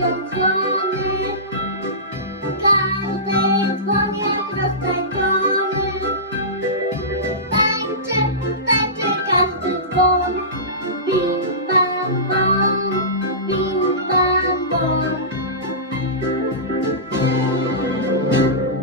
your